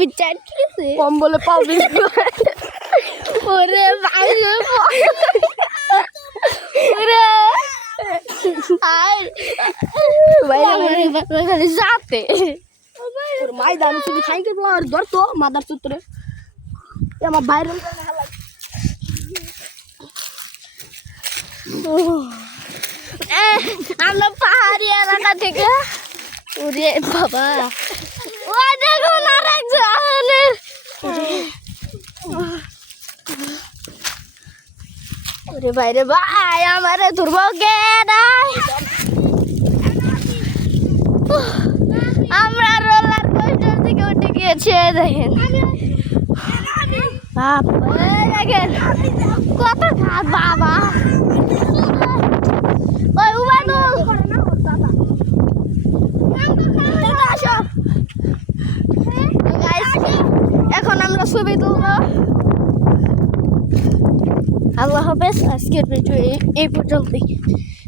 বিচার কিছে কম বলে পাবি ওরে বাইরে ওরে আই বাইরে বাইরে যাতে তোর মাই দামি শুধু সাইকেল আর ধর তো মাদার সূত্রে আমার বাইরে আমরা পাহাড়ি এলাকা থেকে ওরে বাবা ও দেখো না রাখছে ওরে বাইরে ভাই আমারে দুর্ভোগে নাই আমরা রোলার কোস্টার থেকে উঠে গিয়েছে দেখেন বাবা দেখেন কত ঘাস বাবা ওই উবানো এখন আমরা ছবি তুলবো আল্লাহ হাফেজ আজকের ভিডিও এই পর্যন্তই